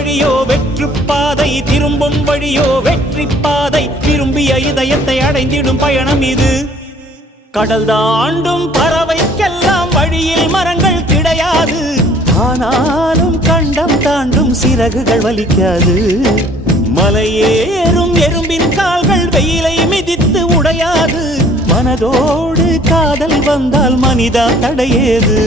வழியோ வெற்று பாதை, திரும்பும் வழியோ வெற்றி பாதை. விரும்பிய இதயத்தை அடைந்திடும் பயணம் இது. கடல் தாண்டும் பறவைக்கெல்லாம் வழியில் மரங்கள் கிடையாது. ஆனாலும் கண்டம் தாண்டும் சிறகுகள் வலிக்காது. மலையேறும் எறும்பின் கால்கள் வெயிலை மிதித்து உடையாது. மனதோடு காதல் வந்தால் மனிதா தடையேது.